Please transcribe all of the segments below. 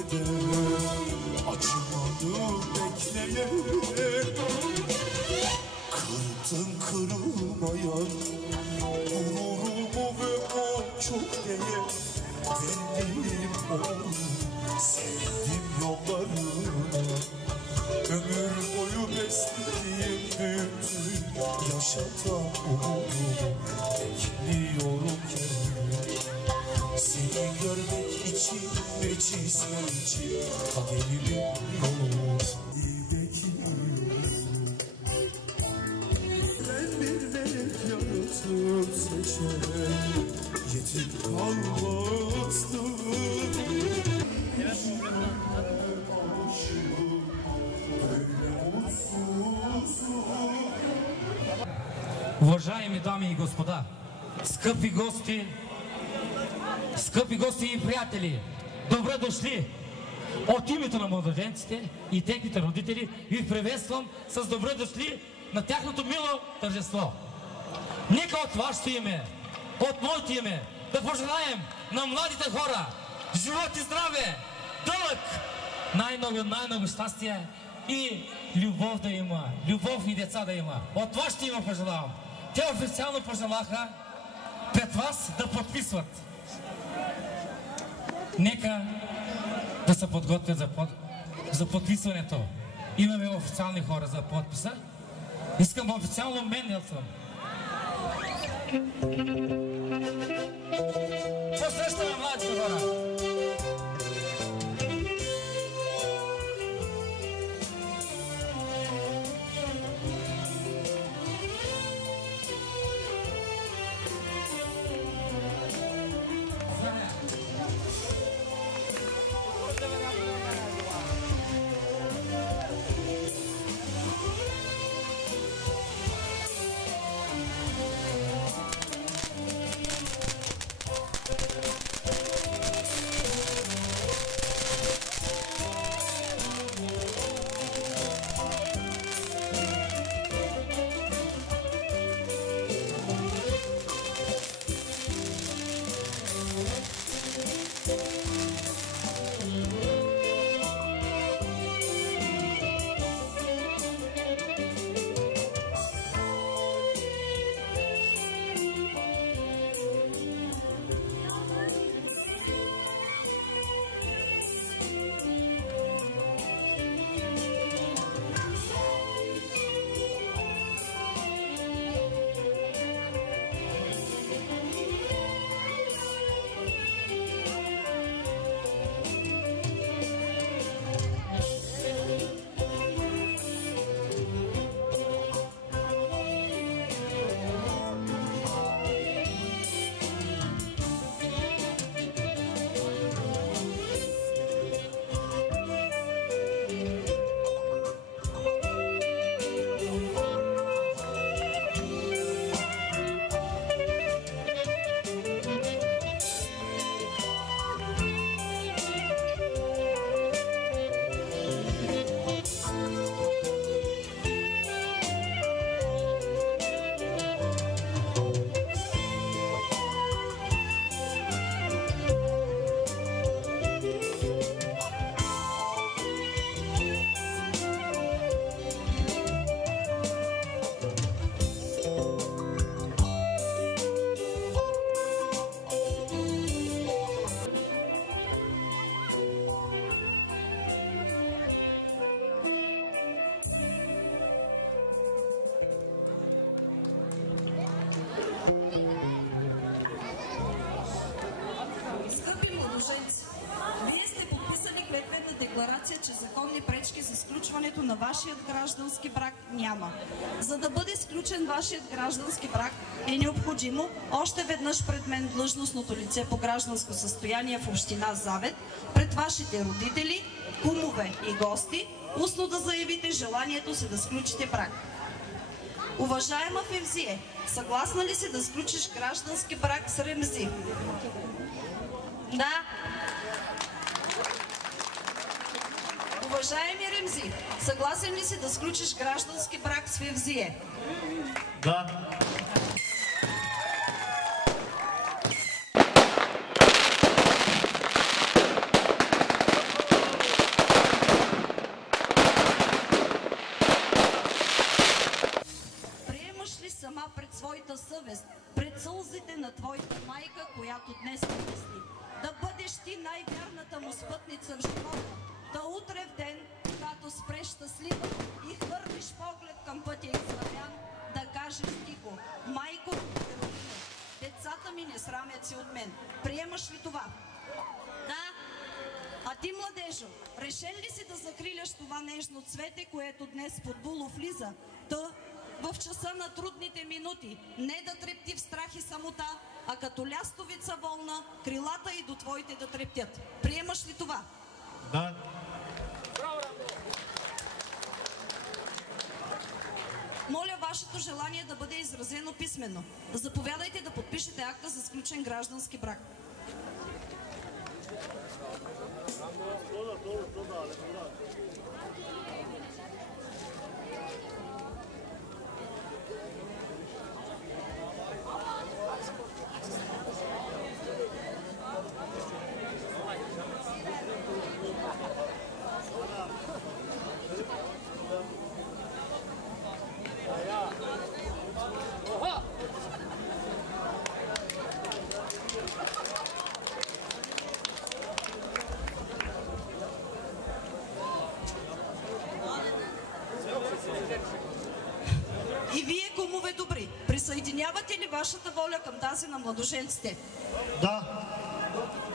eder, acımadı bekleyen. Kırdın kırılmayan gururumu ve o çok değer verdiğim oğlum, sevdim yollarını. Ömür boyu beslediğim bütün yaşatan umudumu bekliyorum kendimi. Seni görmek için ve çizmek için kaderimin yolunu bekliyorum. Ben bir melek yaratıp seçen yetim kalmazdım. Уважаеми дами и господа, скъпи гости и приятели, добре дошли! От името на младоженците и техните родители ви приветствам с добре дошли на тяхното мило тържество. Нека от вашето име, от моето име, да пожелаем на младите хора живот и здраве, дълъг, най-много щастие и любов да има, любов и деца да има. От вашето име пожелавам. Те официално пожелаха пред вас да подписват. Нека да се подготвят за подписването. Имаме официални хора за подписа. Искам официално Мендelssohn. Посрещаме младите хора! Че законни пречки за сключването на вашият граждански брак няма. За да бъде сключен вашият граждански брак е необходимо още веднъж пред мен длъжностното лице по гражданско състояние в община Завет, пред вашите родители, кумове и гости, устно да заявите желанието си да сключите брак. Уважаема Февзие, съгласна ли си да сключиш граждански брак с Ремзи? Да. Уважаеми Ремзи, съгласен ли си да сключиш граждански брак с Февзие? Да. ти най-вярната му спътница в живота, да утре в ден, когато спреш щастлива и хвърлиш поглед към пътя извървян, да кажеш тихо: майко, родине, децата ми не срамят се от мен. Приемаш ли това? Да. А ти, младежо, решен ли си да закриляш това нежно цвете, което днес под було влиза, в часа на трудните минути, не да трепти в страх и самота, а като лястовица волна, крилата и до твоите да трептят. Приемаш ли това? Да. Моля вашето желание да бъде изразено писменно. Заповядайте да подпишете акта за сключен граждански брак. И вие, кумове добри, присъединявате ли вашата воля към тази на младоженците? Да.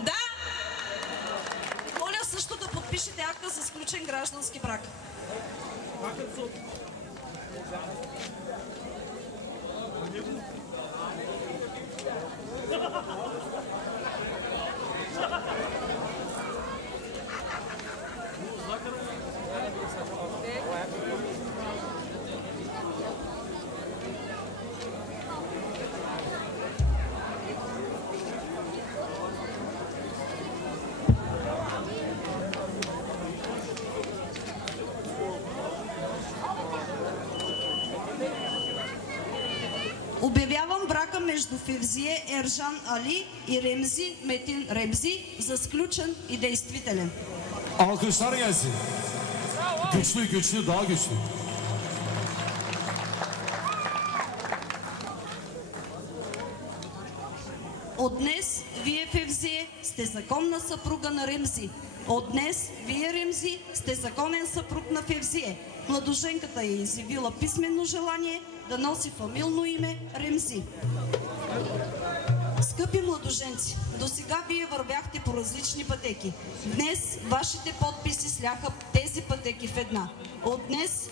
Да! Моля също да подпишете акта за сключен граждански брак. Обявявам брака между Февзие Ержан Али и Ремзи Метин Ремзи за сключен и действителен. Alkışlar gelsin. Güçlü güçlü daha güçlü. От днес вие, Февзие, сте законна съпруга на Ремзи. От днес вие, Ремзи, сте законен съпруг на Февзие. Младоженката е изявила писменно желание да носи фамилно име Ремзи. Скъпи младоженци, досега вие вървяхте по различни пътеки. Днес вашите подписи сляха тези пътеки в една. От днес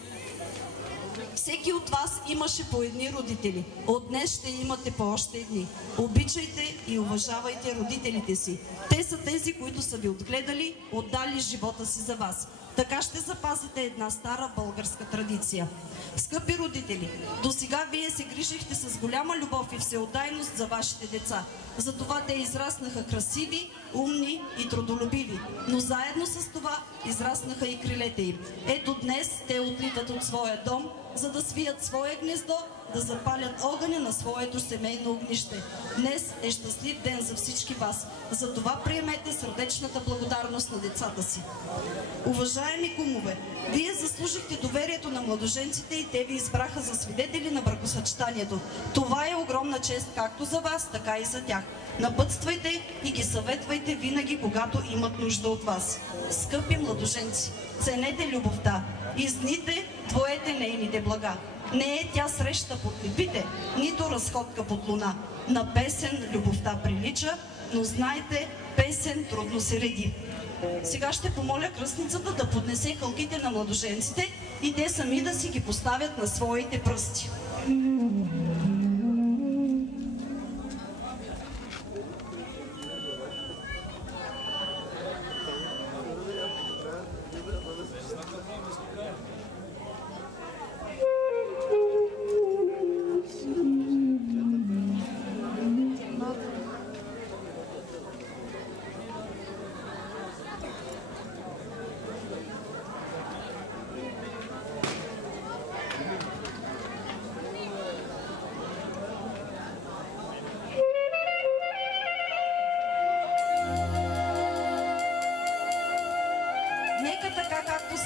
всеки от вас имаше по едни родители. От днес ще имате по още едни. Обичайте и уважавайте родителите си. Те са тези, които са ви отгледали, отдали живота си за вас. Така ще запазите една стара българска традиция. Скъпи родители, досега вие се грижихте с голяма любов и всеотдайност за вашите деца. Затова те израснаха красиви, умни и трудолюбиви. Но заедно с това израснаха и крилете им. Ето днес те отлитат от своя дом, за да свият свое гнездо, да запалят огъня на своето семейно огнище. Днес е щастлив ден за всички вас. Затова приемете сърдечната благодарност на децата си. Уважаеми кумове, вие заслужихте доверието на младоженците и те ви избраха за свидетели на бракосъчетанието. Това е огромна чест както за вас, така и за тях. Напътствайте и ги съветвайте винаги, когато имат нужда от вас. Скъпи младоженци, ценете любовта, изните двоете нейните блага. Не е тя среща под небите, нито разходка под луна. На песен любовта прилича, но знайте, песен трудно се реди. Сега ще помоля кръстницата да поднесе хълките на младоженците и те сами да си ги поставят на своите пръсти.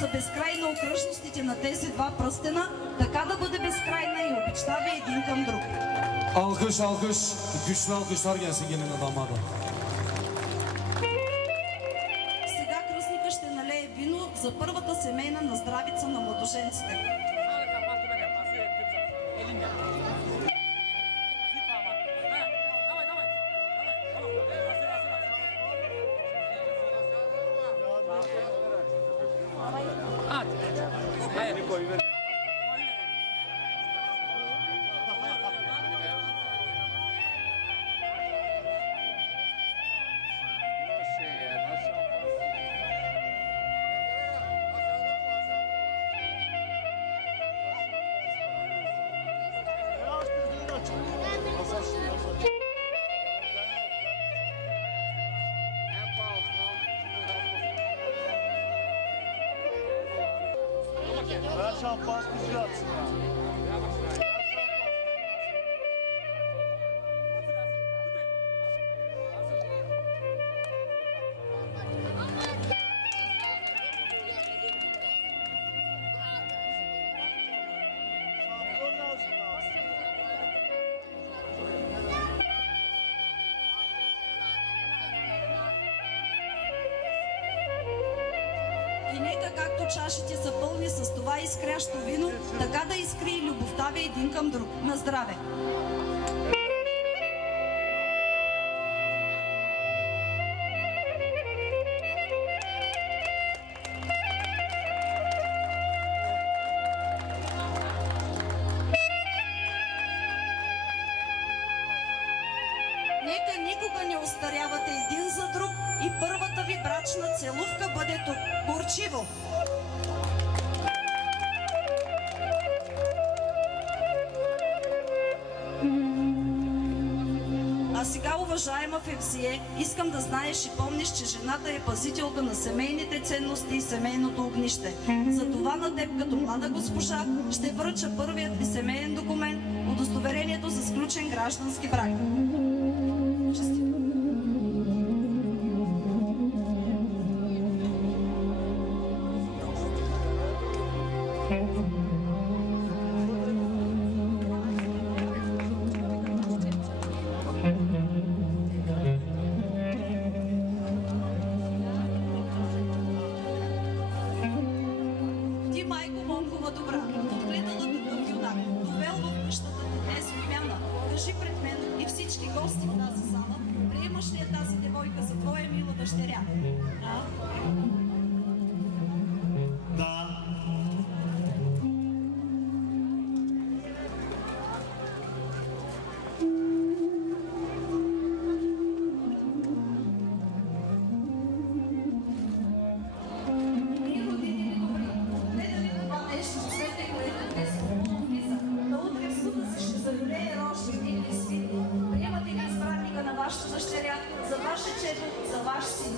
Са безкрайни окръжностите на тези два пръстена, така да бъде безкрайна и обичта ви един към друг. Alkış alkış, güçlü alkışlar gelsin gelin damada. за първата семейна наздравица на младоженците. Şampas kızcağız. И нека както чашите са пълни с това изкрящо вино, така да изкри и любовта ви един към друг. На здраве! Нека никога не остарявате един за друг и първата ви брачна целувка бъде тук. Горчиво! А сега, уважаема Февзие, искам да знаеш и помниш, че жената е пазителка на семейните ценности и семейното огнище. Затова на теб, като млада госпожа, ще връча първият ви семейен документ, удостоверението за сключен граждански брак. Честито! Ти, майко Монкова добра, отгледала такъв юнак, довел в къщата днес отмяна. Кажи пред мен и всички гости в тази зала, приемаш ли я тази девойка за твоя мила дъщеря? Да? Да. Ние, родители добри, гледали това нещо, цвете, което днес влиза, да утре в студа си ще залюлее рожи или свити. Приемате ли избранника на вашата дъщеря, за ваше чето, за ваш син?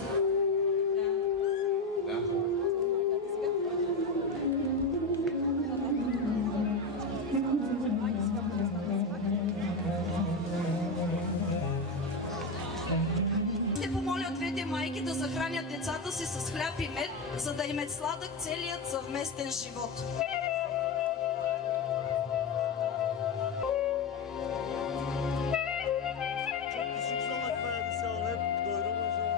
Ще помоля двете майки да захранят децата си с хляб и мед, за да им е сладък целият съвместен живот. Çok düşük salak verdi sağ ol. Hep doyuramayacağım.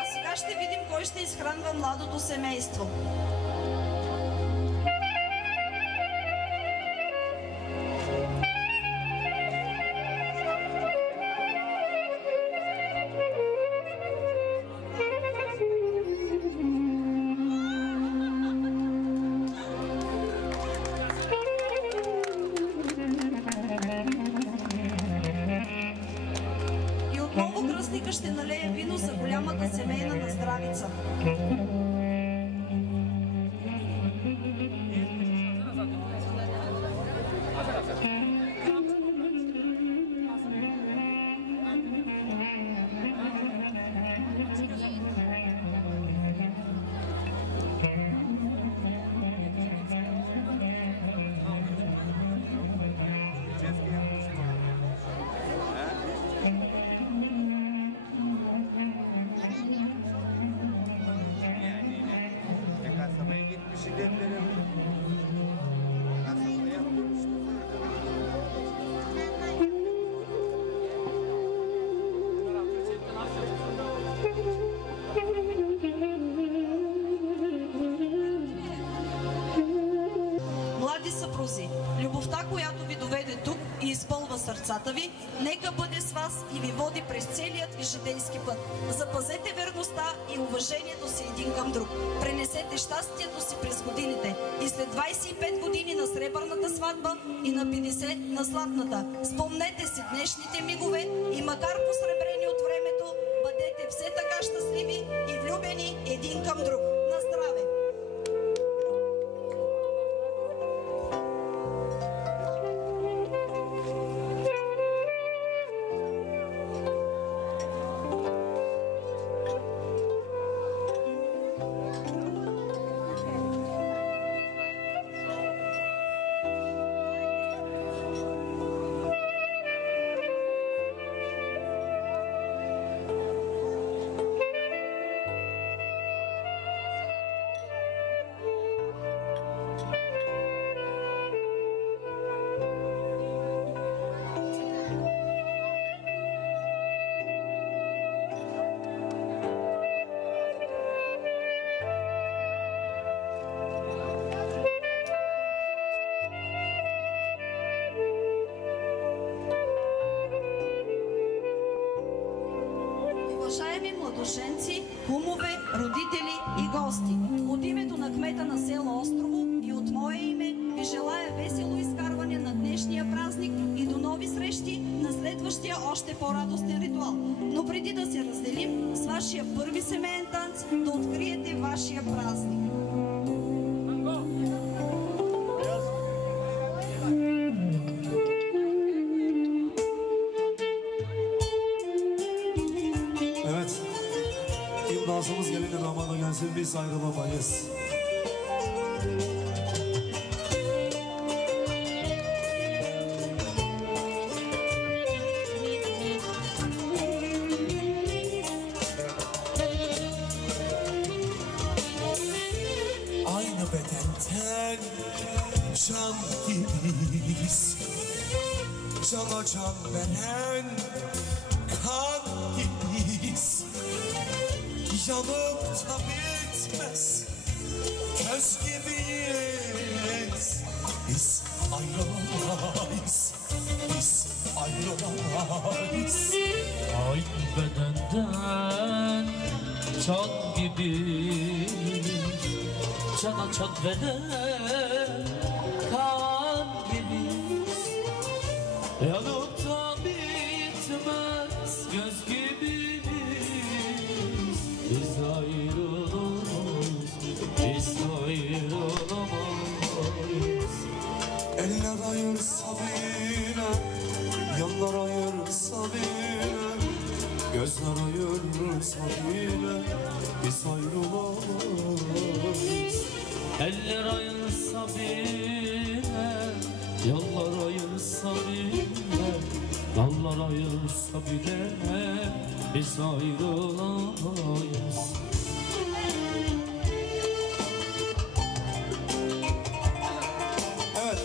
А сега ще видим кой ще изхранва младото семейство. И отново кръстника ще налее вино за голямата семейна наздравица. Cezgi си. Любовта, която ви доведе тук и изпълва сърцата ви, нека бъде с вас и ви води през целият ви житейски път. Запазете верността и уважението си един към друг. Пренесете щастието си през годините и след 25 години на сребърната сватба и на 50 на златната. Спомнете си днешните мигове и макар посребрени от времето, бъдете все така щастливи и влюбени един към друг. На здраве! Уважаеми младоженци, кумове, родители и гости, от името на кмета на село Острово и от мое име ви желая весело изкарване на днешния празник и до нови срещи на следващия още по-радостен ритуал. Но преди да се разделим с вашия първи семейен танц, да откриете вашия празник. İmdasımız gelince damada gelsin, biz ayrılamayız. Aynı bedenden can gibiyiz. Cana can veren kan gibiyiz. Yanıp da bitmez köz gibiyiz. Biz ayrılamayız, biz ayrılamayız. Aynı bedenden can gibi, cana can veren kan gibi. Yanıp da bitmez göz gibi. Biz ayrılamayız, biz ayrılamayız. Eller ayırsa bile, yanlar ayırsa bile, gözler ayırsa bile, biz ayrılamayız. Eller ayırsa bile, yollar ayırsa bile, dallar ayırsa bile, biz ayrılamayız. Evet,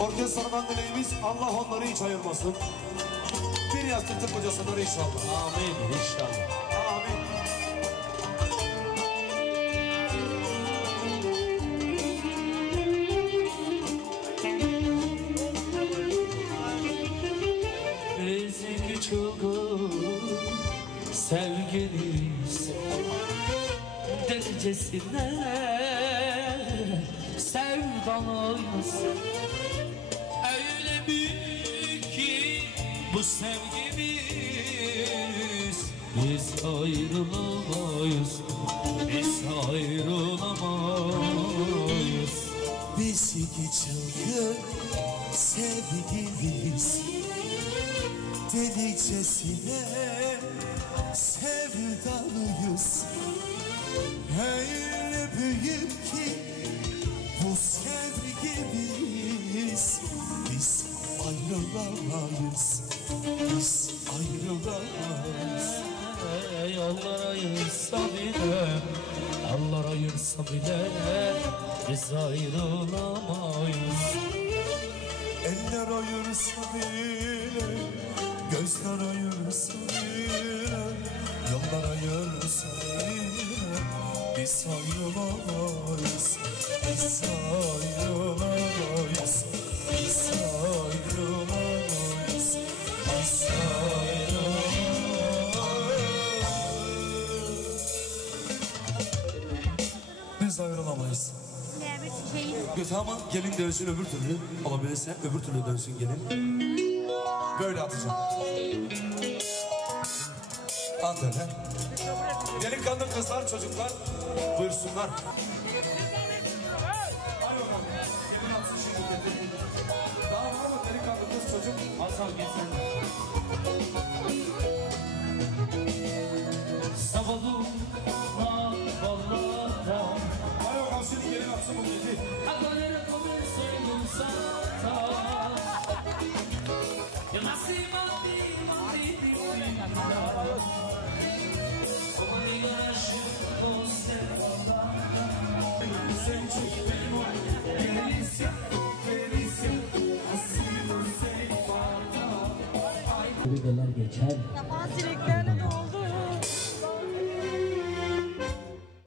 orkestradan dileğimiz Allah onları hiç ayırmasın. Bir yastıkta kocasınlar inşallah. Amin inşallah. Amin. Eski çılgın sevgiliyiz, delicesine sevdalıyız. Öyle büyük ki bu sevgimiz, biz ayrılamayız, biz ayrılamayız. Biz iki çılgın sevgiliyiz, delicesine sevdalıyız. Öyle büyük ki bu sevgimiz, biz ayrılamayız, biz ayrılamayız. Yollar ayırsa bile, Allah ayırsa bile, biz ayrılamayız. Eller ayırsa bile, gözler ayırsa bile, yollar ayırsa bile, biz ayrılamayız, biz ayrılamayız. Tamam, gelin dönsün öbür türlü. Olabilirse öbür türlü dönsün gelin. Böyle atacağım. At öyle. Delikanlı kızlar, çocuklar buyursunlar. Hadi bakalım. Gelin atsın şimdi getir. Daha var mı delikanlı kız çocuk? Hasan gitsin. Sabalı na ballada. Hadi bakalım şimdi gelin atsın bu gezi. Agora comecei a dançar. Eu nasci Geçer. Yapan sinekler